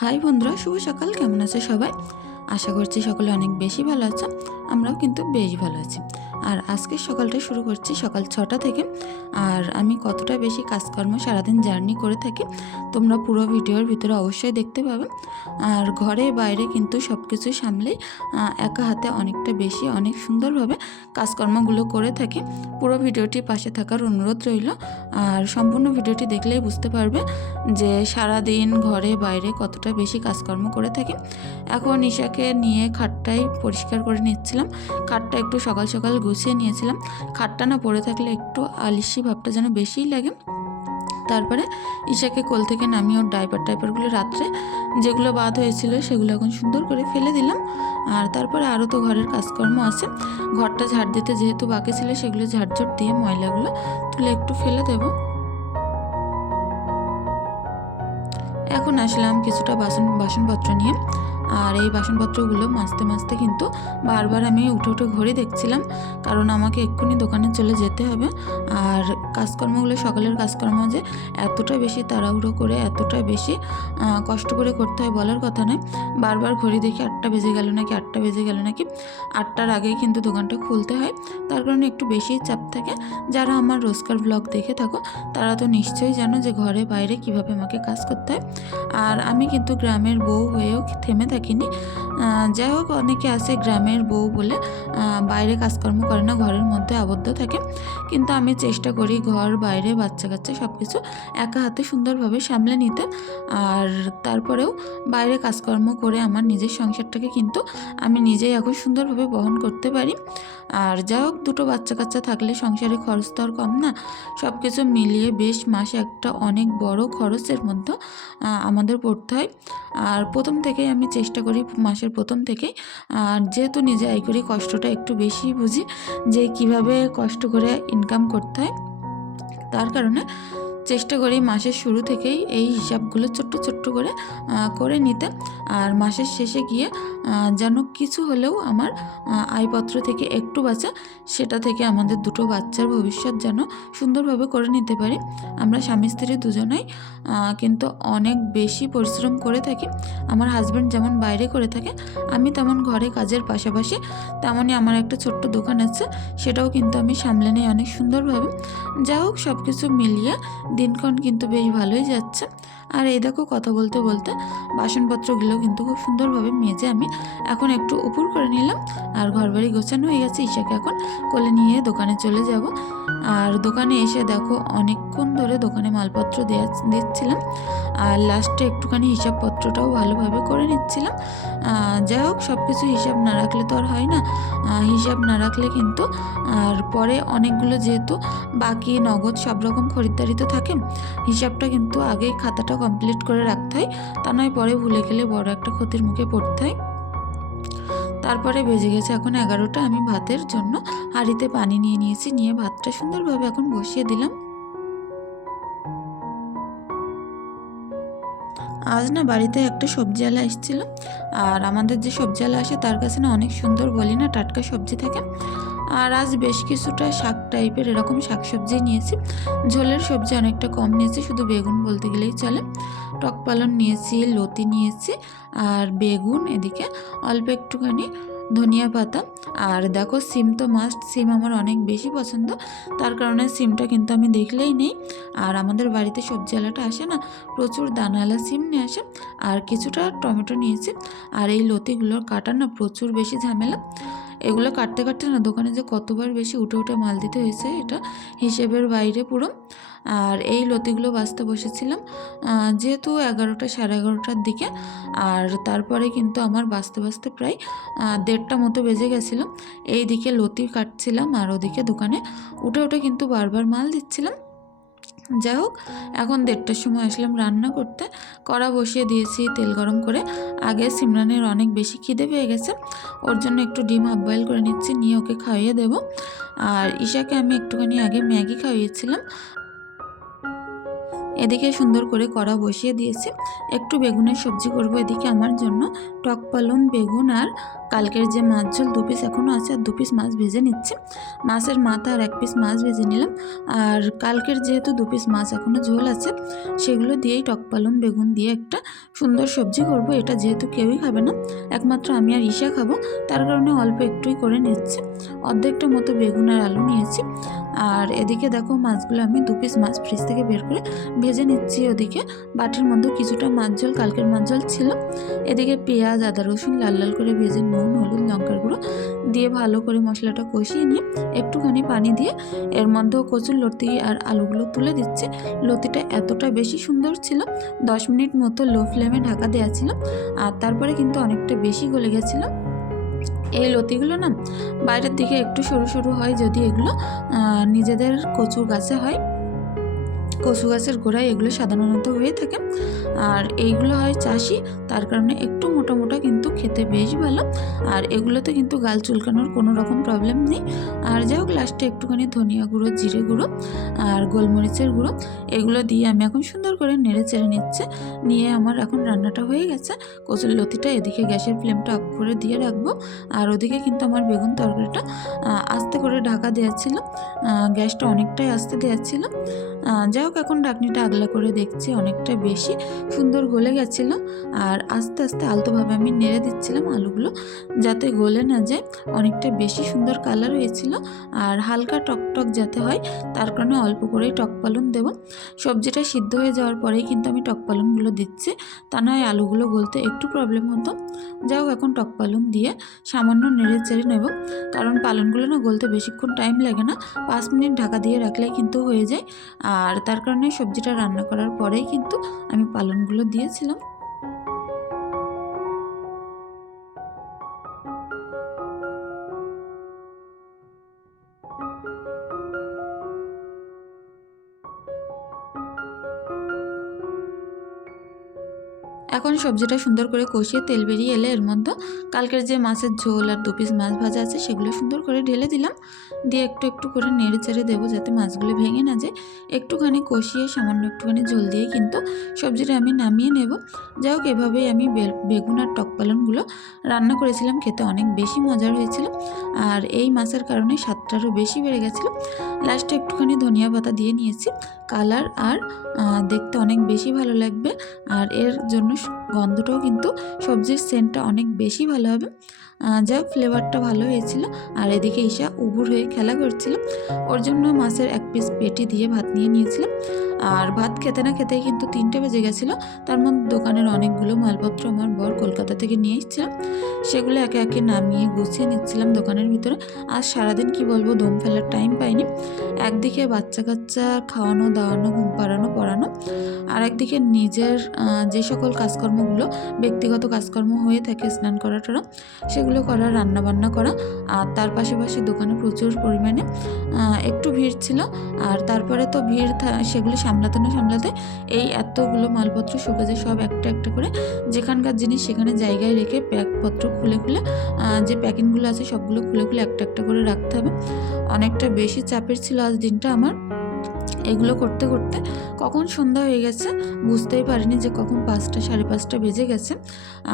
High বন্ধুরা, শুভ সকাল। কেমন আছে সবাই? আশা করছি সকলে অনেক বেশি ভালো আছে। আমরাও কিন্তু বেশ ভালো আছি। আর আজকের সকালটা শুরু করছি সকাল ছটা থেকে। আর আমি কতটা বেশি কাজকর্ম সারাদিন জার্নি করে থাকি, তোমরা পুরো ভিডিওর ভিতরে অবশ্যই দেখতে পাবে। আর ঘরে বাইরে কিন্তু সব কিছু সামলেই একা হাতে অনেকটা বেশি, অনেক সুন্দরভাবে কাজকর্মগুলো করে থাকি। পুরো ভিডিওটি পাশে থাকার অনুরোধ রইল। আর সম্পূর্ণ ভিডিওটি দেখলেই বুঝতে পারবে যে সারা দিন ঘরে বাইরে কতটা বেশি কাজকর্ম করে থাকি। এখন ঈশাকে নিয়ে খাটটাই পরিষ্কার করে নিচ্ছিলাম। খাটটা একটু সকাল সকাল গুছিয়ে নিয়েছিলাম। খাটটা না পড়ে থাকলে একটু আলিসি ভাবটা যেন বেশিই লাগে। তারপরে ঈশাকে কোল থেকে নামিয়ে ওর ডাইপার টাইপারগুলো রাত্রে যেগুলো বাদ হয়েছিল সেগুলো এখন সুন্দর করে ফেলে দিলাম। আর তারপরে আরও তো ঘরের কাজকর্ম আছে। ঘরটা ঝাড় দিতে যেহেতু বাকি ছিল সেগুলো ঝাড়ঝাড় দিয়ে ময়লাগুলো তুলে একটু ফেলে দেবো। এখন আসলাম কিছুটা বাসন বাসনপত্র নিয়ে। আর এই বাসনপত্রগুলো মাজতে মাজতে কিন্তু বারবার আমি উঠে উঠে ঘড়ি দেখছিলাম, কারণ আমাকে এক্ষুনি দোকানে চলে যেতে হবে। আর কাজকর্মগুলো, সকালের কাজকর্ম যে এতটা বেশি তাড়াহুড়ো করে, এতটা বেশি কষ্ট করে করতে হয় বলার কথা নয়। বারবার ঘড়ি দেখে আটটা বেজে গেল নাকি, আটটা বেজে গেল নাকি, আটটার আগেই কিন্তু দোকানটা খুলতে হয়। তার কারণে একটু বেশিই চাপ থাকে। যারা আমার রোজকার ব্লগ দেখে থাকো, তারা তো নিশ্চয়ই জানো যে ঘরে বাইরে কীভাবে আমাকে কাজ করতে হয়। আর আমি কিন্তু গ্রামের বউ হয়েও থেমে থাকিনি। যাই হোক, অনেকে আছে গ্রামের বউ বলে বাইরে কাজকর্ম করে না, ঘরের মধ্যে আবদ্ধ থাকে। কিন্তু আমি চেষ্টা করি ঘর, বাইরে, বাচ্চা কাচ্চা সব কিছু একা হাতে সুন্দরভাবে সামলে নিতে। আর তারপরেও বাইরে কাজকর্ম করে আমার নিজের সংসারটাকে কিন্তু আমি নিজেই এখন সুন্দরভাবে বহন করতে পারি। আর যাই হোক, দুটো বাচ্চা কাচ্চা থাকলে সংসারে খরচ তো আর কম না। সব কিছু মিলিয়ে বেশ মাসে একটা অনেক বড় খরচের মধ্যে আমাদের পড়তে হয়। আর প্রথম থেকেই আমি চেষ্টা করি মাসের প্রথম থেকেই। আর যেহেতু নিজে আয় করি, কষ্টটা একটু বেশি বুঝি যে কীভাবে কষ্ট করে ইনকাম করতে হয়। তার কারণে চেষ্টা করি মাসের শুরু থেকেই এই হিসাবগুলো ছোট্ট ছোট্ট করে করে নিতে। আর মাসের শেষে গিয়ে যেন কিছু হলেও আমার আয়পত্র থেকে একটু বাঁচা, সেটা থেকে আমাদের দুটো বাচ্চার ভবিষ্যৎ যেন সুন্দরভাবে করে নিতে পারি। আমরা স্বামী স্ত্রী দুজনেই কিন্তু অনেক বেশি পরিশ্রম করে থাকি। আমার হাজব্যান্ড যেমন বাইরে করে থাকে, আমি তেমন ঘরে কাজের পাশাপাশি তেমনই আমার একটা ছোট্ট দোকান আছে, সেটাও কিন্তু আমি সামলে নিই অনেক সুন্দরভাবে। যা হোক সব কিছু মিলিয়ে দিনক্ষণ কিন্তু বেশ ভালোই যাচ্ছে। আর এই দেখো কথা বলতে বলতে বাসনপত্রগুলো কিন্তু খুব সুন্দরভাবে মেজে আমি এখন একটু উপর করে নিলাম। আর ঘর বাড়ি গোছানো হয়ে গেছে, ঈশাকে এখন কোলে নিয়ে দোকানে চলে যাব। আর দোকানে এসে দেখো অনেকক্ষণ ধরে দোকানে মালপত্র দেওয়া দিচ্ছিলাম। আর লাস্টে একটুখানি হিসাবপত্রটাও ভালোভাবে করে নিচ্ছিলাম। যাই হোক সব কিছু হিসাব না রাখলে তো আর হয় না। হিসাব না রাখলে কিন্তু আর পরে অনেকগুলো যেহেতু বাকি নগদ সব রকম খরিদ্দারি তো থাকে, হিসাবটা কিন্তু আগেই খাতাটা কমপ্লিট করে রাখতে হয়। তা নয়, পরে ভুলে গেলে বড় একটা ক্ষতির মুখে পড়তে হয়। তারপরে বেজে গেছে এখন এগারোটা। আমি ভাতের জন্য হাঁড়িতে পানি নিয়ে নিয়েছি। নিয়ে ভাতটা সুন্দরভাবে এখন বসিয়ে দিলাম। আজ না বাড়িতে একটা সবজি আলা এসেছিল। আর আমাদের যে সবজিওয়ালা আসে, তার কাছে না অনেক সুন্দর বলি না টাটকা সবজি থাকে। আর আজ বেশ কিছুটা শাক টাইপের এরকম শাক সবজি নিয়েছি। ঝোলের সবজি অনেকটা কম নিয়েছি, শুধু বেগুন বলতে গেলেই চলে। টক পালন নিয়েছি, লতি নিয়েছি, আর বেগুন এদিকে অল্প একটুখানি ধনিয়া পাতা। আর দেখো সিম তো মাস্ট সিম আমার অনেক বেশি পছন্দ। তার কারণে সিমটা কিন্তু আমি দেখলেই নেই। আর আমাদের বাড়িতে সবজিওয়ালাটা আসে না, প্রচুর দানাওয়ালা সিম নিয়ে আসে। আর কিছুটা টমেটো নিয়েছি। আর এই লতিগুলোর কাটা না প্রচুর বেশি ঝামেলা। এগুলো কাটতে কাটতে না দোকানে যে কতবার বেশি উঠে উঠে মাল দিতে হয়েছে, এটা হিসেবের বাইরে পুরো। আর এই লতিগুলো বাঁচতে বসেছিলাম যেহেতু এগারোটা সাড়ে এগারোটার দিকে। আর তারপরে কিন্তু আমার বাঁচতে বাঁচতে প্রায় দেড়টা মতো বেজে গেছিল। এই দিকে লতি কাটছিলাম আর ওদিকে দোকানে। উঠে উঠে কিন্তু বারবার মাল দিচ্ছিলাম। যাই হোক, এখন দেড়টার সময় আসলাম রান্না করতে। কড়া বসিয়ে দিয়েছি তেল গরম করে। আগে সিমরানের অনেক বেশি খিদে পেয়ে গেছে। ওর জন্য একটু ডিম হাফ বয়েল করে নিচ্ছি, নিয়ে ওকে খাইয়ে দেব। আর ঈশাকে আমি একটুখানি আগে ম্যাগি খাইয়েছিলাম। এদিকে সুন্দর করে কড়া বসিয়ে দিয়েছি। একটু বেগুনের সবজি করব এদিকে আমার জন্য। টক পালং, বেগুন আর কালকের যে মাছ ঝোল, দু পিস এখনও আছে আর দু পিস মাছ ভেজে নিচ্ছি। মাছের মাথা আর এক পিস মাছ ভেজে নিলাম। আর কালকের যেহেতু দু পিস মাছ এখনও ঝোল আছে, সেগুলো দিয়েই টক পালং, বেগুন দিয়ে একটা সুন্দর সবজি করব। এটা যেহেতু কেউই খাবে না, একমাত্র আমি আর ঈশা খাব। তার কারণে অল্প একটুই করে নিচ্ছি। অর্ধেকটা মতো বেগুন আর আলু নিয়েছি। আর এদিকে দেখো মাছগুলো আমি দু পিস মাছ ফ্রিজ থেকে বের করে ভেজে নিচ্ছি ওদিকে। বাটির মধ্যে কিছুটা মাছ ঝোল, কালকের মাছ ঝোল ছিল। এদিকে পেঁয়াজ, আদা, রসুন লাল লাল করে ভেজে নুন, হলুদ, লঙ্কার গুঁড়ো দিয়ে ভালো করে মশলাটা কষিয়ে নিয়ে একটুখানি পানি দিয়ে এর মধ্যেও কচুর লতি আর আলুগুলো তুলে দিচ্ছি। লতিটা এতটা বেশি সুন্দর ছিল, দশ মিনিট মতো লো ফ্লেমে ঢাকা দেওয়া ছিল, আর তারপরে কিন্তু অনেকটা বেশি গলে গেছিল। এই লতিগুলো না বাইরের দিকে একটু সরু সরু হয়, যদি এগুলো নিজেদের কচুর গাছে হয়। কচু গাছের গোড়ায় এগুলো সাধারণত হয়ে থাকে। আর এইগুলো হয় চাষি, তার কারণে একটু মোটা মোটা কিন্তু খেতে বেশ ভালো। আর এগুলোতে কিন্তু গাল চুলকানোর কোনো রকম প্রবলেম নেই। আর যাই হোক লাস্টে একটুখানি ধনিয়া গুঁড়ো, জিরে গুঁড়ো আর গোলমরিচের গুঁড়ো, এগুলো দিয়ে আমি এখন সুন্দর করে নেড়ে চেড়ে নিচ্ছে। নিয়ে আমার এখন রান্নাটা হয়ে গেছে। কচুর লতিটা এদিকে গ্যাসের ফ্লেমটা অফ করে দিয়ে রাখব। আর ওদিকে কিন্তু আমার বেগুন তরকারিটা আস্তে করে ঢাকা দেওয়া ছিল। গ্যাসটা অনেকটাই আস্তে দেওয়া ছিল। যাই হোক, এখন ঢাকনিটা আগলা করে দেখছি, অনেকটা বেশি সুন্দর গলে গেছিল। আর আস্তে আস্তে আলতোভাবে আমি নেড়ে দিচ্ছিলাম আলুগুলো, যাতে গলে না যায়। অনেকটা বেশি সুন্দর কালার হয়েছিল, আর হালকা টকটক যাতে হয়, তার কারণে অল্প করেই টক পালন দেবো। সবজিটা সিদ্ধ হয়ে যাওয়ার পরেই কিন্তু আমি টক পালনগুলো দিচ্ছি, তা নয় আলুগুলো গলতে একটু প্রবলেম হতো। যাই হোক, এখন টক পালন দিয়ে সামান্য নেড়ে চেড়ে নেব, কারণ পালনগুলো না গলতে বেশিক্ষণ টাইম লাগে না। পাঁচ মিনিট ঢাকা দিয়ে রাখলেই কিন্তু হয়ে যায়। আর তার কারণে সবজিটা রান্না করার পরেই কিন্তু আমি পালনগুলো দিয়েছিলাম। এখন সবজিটা সুন্দর করে কষিয়ে তেল বেরিয়ে এলে এর মধ্যে কালকের যে মাছের ঝোল আর দু পিস মাছ ভাজা আছে, সেগুলো সুন্দর করে ঢেলে দিলাম। দিয়ে একটু একটু করে নেড়ে চেড়ে দেবো যাতে মাছগুলো ভেঙে না যায়। একটুখানি কষিয়ে সামান্য একটুখানি ঝোল দিয়ে কিন্তু সবজিটা আমি নামিয়ে নেব। যাই হোক, এভাবেই আমি বেগুন আর টক পালনগুলো রান্না করেছিলাম, খেতে অনেক বেশি মজার হয়েছিল। আর এই মাছের কারণে স্বাদটারও বেশি বেড়ে গেছিল। লাস্টে একটুখানি ধনিয়া পাতা দিয়ে নিয়েছি। কালার আর দেখতে অনেক বেশি ভালো লাগবে। আর এর জন্য গন্ধটাও কিন্তু সবজির সেন্টটা অনেক বেশি ভালো হবে। যাই ফ্লেভারটা ভালো হয়েছিল। আর এদিকে ঈশা উবুর হয়ে খেলা করছিল। ওর জন্য মাছের এক পিস পেটি দিয়ে ভাত নিয়ে নিয়েছিলাম। আর ভাত খেতে না খেতেই কিন্তু তিনটে বেজে গেছিল। তার মধ্যে দোকানের অনেকগুলো মালপত্র আমার বর কলকাতা থেকে নিয়ে এসেছিলাম সেগুলো একে একে নামিয়ে গুছিয়ে নিচ্ছিলাম দোকানের ভিতরে। আর সারাদিন কি বলব, দম ফেলার টাইম পাইনি। একদিকে বাচ্চা কাচ্চা খাওয়ানো, দাওয়ানো, ঘুম পাড়ানো, পড়ানো। আর একদিকে নিজের যে সকল কাজকর্মগুলো, ব্যক্তিগত কাজকর্ম হয়ে থাকে স্নান করা টরা সেগুলো করা রান্না বান্না করা, আর তার পাশাপাশি দোকানে প্রচুর পরিমাণে একটু ভিড় ছিল। আর তারপরে তো ভিড় সেগুলো সামলাতে না সামলাতে এই এতগুলো মালপত্র শোকেজে সব একটা একটা করে যেখানকার জিনিস সেখানে জায়গায় রেখে প্যাকপত্র খুলে খুলে যে প্যাকিংগুলো আছে সবগুলো খুলে খুলে একটা একটা করে রাখতে হবে। অনেকটা বেশি চাপের ছিল আজ দিনটা আমার। এগুলো করতে করতে কখন সন্ধ্যা হয়ে গেছে বুঝতেই পারিনি যে কখন পাঁচটা, সাড়ে পাঁচটা বেজে গেছে।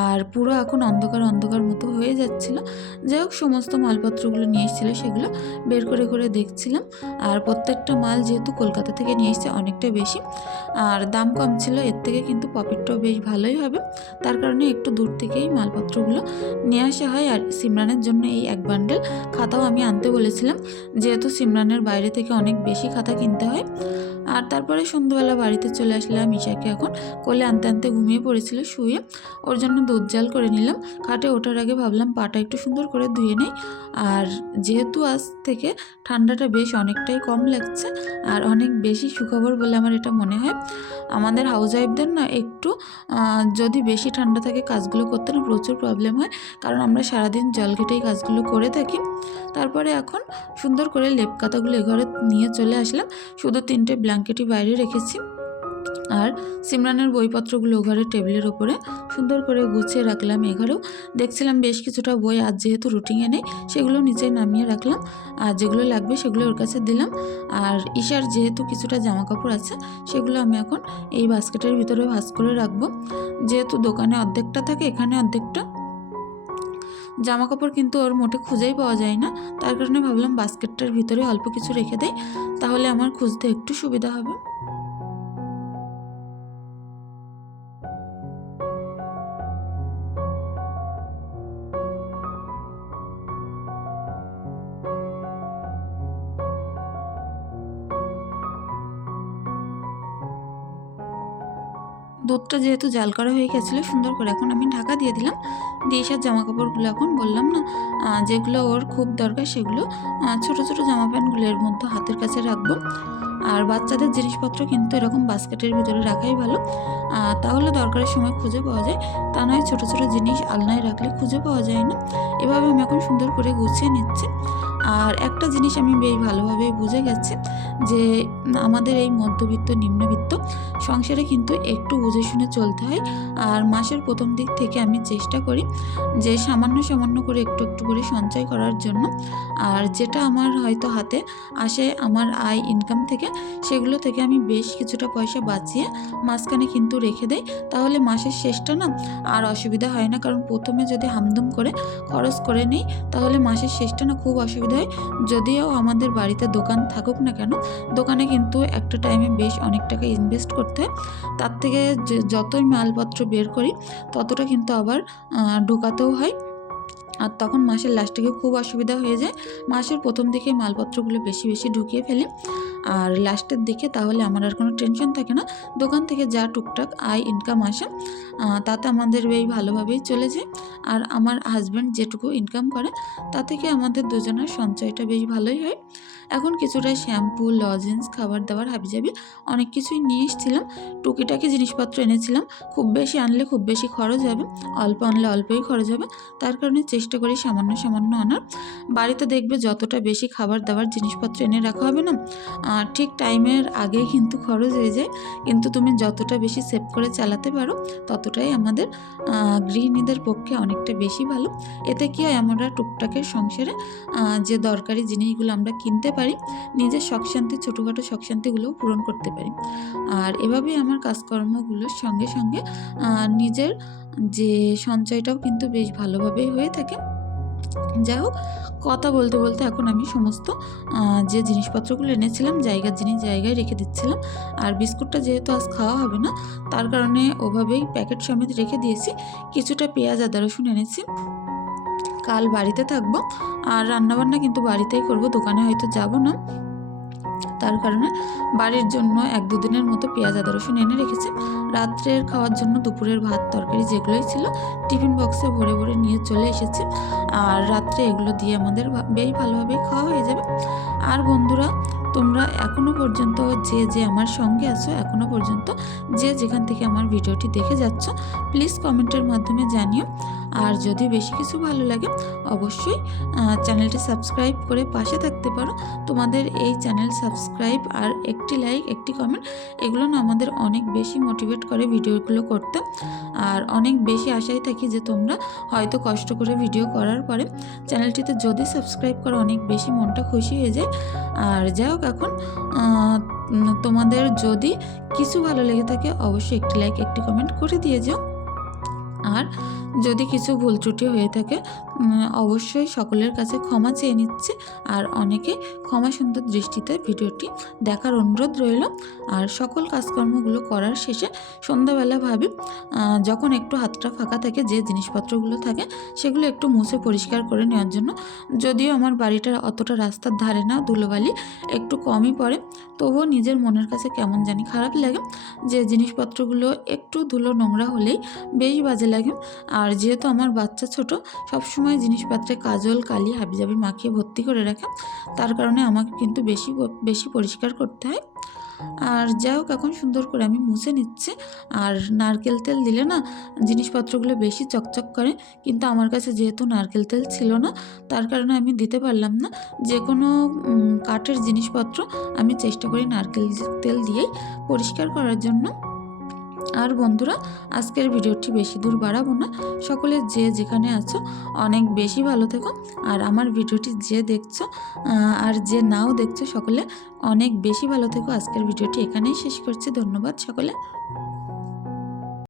আর পুরো এখন অন্ধকার অন্ধকার মতো হয়ে যাচ্ছিল। যাই হোক, সমস্ত মালপত্রগুলো নিয়ে এসেছিল, সেগুলো বের করে করে দেখছিলাম। আর প্রত্যেকটা মাল যেহেতু কলকাতা থেকে নিয়ে এসেছে অনেকটা বেশি, আর দাম কম ছিল, এর থেকে কিন্তু প্রফিটটাও বেশ ভালোই হবে। তার কারণে একটু দূর থেকেই মালপত্রগুলো নিয়ে আসা হয়। আর সিমরানের জন্য এই এক বান্ডেল খাতাও আমি আনতে বলেছিলাম। যেহেতু সিমরানের বাইরে থেকে অনেক বেশি খাতা কিনতে হয় আর তারপরে সন্ধ্যাবেলা বাড়িতে চলে আসলাম ঈশাকে এখন। কোলে আনতে আনতে ঘুমিয়ে পড়েছিল, শুয়ে। ওর জন্য দুধ জাল করে নিলাম। খাটে ওঠার আগে ভাবলাম পাটা একটু সুন্দর করে ধুয়ে নেই। আর যেহেতু আজ থেকে ঠান্ডাটা বেশ অনেকটাই কম লাগছে আর অনেক বেশি সুখবর বলে আমার এটা মনে হয়, আমাদের হাউস ওয়াইফদের না একটু যদি বেশি ঠান্ডা থাকে কাজগুলো করতে না প্রচুর প্রবলেম হয়, কারণ আমরা সারাদিন জল ঘেটেই কাজগুলো করে থাকি। তারপরে এখন সুন্দর করে লেপ কাতাগুলো এঘরে নিয়ে চলে আসলাম, শুধু তিনটে ব্ল্যাঙ্কেটই বাইরে রেখেছি। আর সিমরানের বইপত্রগুলো ঘরের টেবিলের ওপরে সুন্দর করে গুছিয়ে রাখলাম এঘরেও দেখছিলাম বেশ কিছুটা বই আজ যেহেতু রুটিনে নেই, সেগুলো নিচে নামিয়ে রাখলাম। আর যেগুলো লাগবে সেগুলো ওর কাছে দিলাম। আর ঈশার যেহেতু কিছুটা জামা কাপড় আছে, সেগুলো আমি এখন এই বাস্কেটের ভিতরে ভাস করে রাখব। যেহেতু দোকানে অর্ধেকটা থাকে, এখানে অর্ধেকটা। জামা কাপড় কিন্তু ওর মোটে খুঁজেই পাওয়া যায় না। তার কারণে ভাবলাম বাস্কেটটার ভিতরে অল্প কিছু রেখে দেয় তাহলে আমার খুঁজতে একটু সুবিধা হবে। দুধটা যেহেতু জাল করা হয়ে গেছিল, সুন্দর করে এখন আমি ঢাকা দিয়ে দিলাম। দিয়ে সব জামা কাপড়গুলো এখন বললাম না যেগুলো ওর খুব দরকার সেগুলো ছোট ছোট জামা প্যান্টগুলো এর মধ্যে হাতের কাছে রাখব। আর বাচ্চাদের জিনিসপত্র কিন্তু এরকম বাস্কেটের ভিতরে রাখাই ভালো। তাহলে দরকারের সময় খুঁজে পাওয়া যায়। তা নয় ছোট ছোট জিনিস আলনায় রাখলে খুঁজে পাওয়া যায় না। এভাবে আমি এখন সুন্দর করে গুছিয়ে নিচ্ছি। আর একটা জিনিস আমি বেশ ভালোভাবে বুঝে গেছি যে আমাদের এই মধ্যবিত্ত নিম্নবিত্ত সংসারে কিন্তু একটু বুঝে শুনে চলতে হয়। আর মাসের প্রথম দিক থেকে আমি চেষ্টা করি যে সামান্য সামান্য করে একটু একটু করে সঞ্চয় করার জন্য। আর যেটা আমার হয়তো হাতে আসে আমার আয় ইনকাম থেকে, সেগুলো থেকে আমি বেশ কিছুটা পয়সা বাঁচিয়ে মাঝখানে কিন্তু রেখে দেই। তাহলে মাসের শেষটা না আর অসুবিধা হয় না। কারণ প্রথমে যদি হামদম করে খরচ করে নিই, তাহলে মাসের শেষটা না খুব অসুবিধা হয়। যদিও আমাদের বাড়িতে দোকান থাকুক না কেন, দোকানে কিন্তু একটা টাইমে বেশ অনেক টাকা ইনভেস্ট করতে হয় তার থেকে যতই মালপত্র বের করি, ততটা কিন্তু আবার ঢোকাতেও হয়। আর তখন মাসের লাস্টে খুব অসুবিধা হয়ে যায়। মাসের প্রথম দিকে মালপত্রগুলো বেশি বেশি ঢুকিয়ে ফেলি। আর লাস্টের দিকে তাহলে আমার আর কোনো টেনশন থাকে না। দোকান থেকে যা টুকটাক আয় ইনকাম আসে তাতে আমাদের বেশ ভালোভাবেই চলে যায়। আর আমার হাজব্যান্ড যেটুকু ইনকাম করে, তা থেকে আমাদের দুজনের সঞ্চয়টা বেশ ভালোই হয়। এখন কিছুটা শ্যাম্পু, লজেন্স, খাবার দাবার, হাবিজাবি অনেক কিছুই নিয়ে এসেছিলাম। টুকিটাকি জিনিসপত্র এনেছিলাম। খুব বেশি আনলে খুব বেশি খরচ হবে। অল্প আনলে অল্পই খরচ হবে। তার কারণে চেষ্টা করি সামান্য সামান্য আনার। বাড়িতে দেখবে যতটা বেশি খাবার দাবার, জিনিসপত্র এনে রাখা হবে না ঠিক টাইমের আগে কিন্তু খরচ হয়ে যায়। কিন্তু তুমি যতটা বেশি সেভ করে চালাতে পারো, ততটাই আমাদের গৃহিণীদের পক্ষে অনেকটা বেশি ভালো। এতে কি হয়, আমরা টুকটাকের সংসারে যে দরকারি জিনিসগুলো আমরা কিনতে পারি, নিজের শখ শান্তি ছোটোখাটো শখ শান্তিগুলোও পূরণ করতে পারি। আর এভাবেই আমার কাজকর্মগুলোর সঙ্গে সঙ্গে নিজের যে সঞ্চয়টাও কিন্তু বেশ ভালোভাবেই হয়ে থাকে। যাই হোক, কথা বলতে বলতে এখন আমি সমস্ত যে জিনিসপত্রগুলো এনেছিলাম জায়গার জিনিস জায়গায় রেখে দিচ্ছিলাম, আর বিস্কুটটা যেহেতু আজ খাওয়া হবে না, তার কারণে ওভাবেই প্যাকেট সমেত রেখে দিয়েছি। কিছুটা পেঁয়াজ, আদা, রসুন এনেছি। কাল বাড়িতে থাকব, আর রান্নাবান্না কিন্তু বাড়িতেই করব, দোকানে হয়তো যাব না। তার কারণে বাড়ির জন্য এক দুদিনের মতো পেঁয়াজ, আদা, রসুন এনে রেখেছি। রাত্রের খাওয়ার জন্য দুপুরের ভাত, তরকারি যেগুলোই ছিল, টিফিন বক্সে ভরে ভরে নিয়ে চলে এসেছে। আর রাত্রে এগুলো দিয়ে আমাদের বেশ ভালোভাবেই খাওয়া হয়ে যাবে। আর বন্ধুরা, তোমরা এখনও পর্যন্ত যে যে আমার সঙ্গে আছো এখনও পর্যন্ত যে যেখান থেকে আমার ভিডিওটি দেখে যাচ্ছ প্লিজ কমেন্টের মাধ্যমে জানিও। আর যদি বেশি কিছু ভালো লাগে, অবশ্যই চ্যানেলটি সাবস্ক্রাইব করে পাশে থাকতে পারো। তোমাদের এই চ্যানেল সাবস্ক্রাইব আর একটি লাইক, একটি কমেন্ট, এগুলো না আমাদের অনেক বেশি মোটিভেট করে ভিডিওগুলো করতে। আর অনেক বেশি আশায় থাকি যে তোমরা হয়তো কষ্ট করে ভিডিও করার পরে চ্যানেলটিতে যদি সাবস্ক্রাইব করো, অনেক বেশি মনটা খুশি হয়ে যায়। আর যাই হোক এখন তোমাদের যদি কিছু ভালো লেগে থাকে, অবশ্যই একটি লাইক, একটি কমেন্ট করে দিয়ে যাও। আর যদি কিছু ভুল ত্রুটি হয়ে থাকে অবশ্যই সকলের কাছে ক্ষমা চেয়ে নিচ্ছে। আর অনেকে ক্ষমা সুন্দর দৃষ্টিতে ভিডিওটি দেখার অনুরোধ রইল। আর সকল কাজকর্মগুলো করার শেষে সন্ধ্যাবেলা ভাবি যখন একটু হাতটা ফাঁকা থাকে, যে জিনিসপত্রগুলো থাকে, সেগুলো একটু মুছে পরিষ্কার করে নেওয়ার জন্য। যদিও আমার বাড়িটা অতটা রাস্তার ধারে না, ধুলোবালি একটু কমই পড়ে, তবুও নিজের মনের কাছে কেমন জানি খারাপ লাগে। যে জিনিসপত্রগুলো একটু ধুলো নোংরা হলেই বেশ বাজে লাগে। আর যেহেতু আমার বাচ্চা ছোট, সবসময় জিনিসপত্রে কাজল, কালি, হাবিজাবি মাখিয়ে ভর্তি করে রাখে। তার কারণে আমাকে কিন্তু বেশি বেশি পরিষ্কার করতে হয়। আর যাই হোক, এখন সুন্দর করে আমি মুছে নিচ্ছি। আর নারকেল তেল দিলে না, জিনিসপত্রগুলো বেশি চকচক করে। কিন্তু আমার কাছে যেহেতু নারকেল তেল ছিল না, তার কারণে আমি দিতে পারলাম না। যে কোনো কাঠের জিনিসপত্র আমি চেষ্টা করি নারকেল তেল দিয়েই পরিষ্কার করার জন্য। আর বন্ধুরা, আজকের ভিডিওটি বেশি দূর বাড়াবো না। সকলে যে যেখানে আছো, অনেক বেশি ভালো থেকো। আর আমার ভিডিওটি যে দেখছ আর যে নাও দেখছ, সকলে অনেক বেশি ভালো থেকো। আজকের ভিডিওটি এখানেই শেষ করছি। ধন্যবাদ সকলে।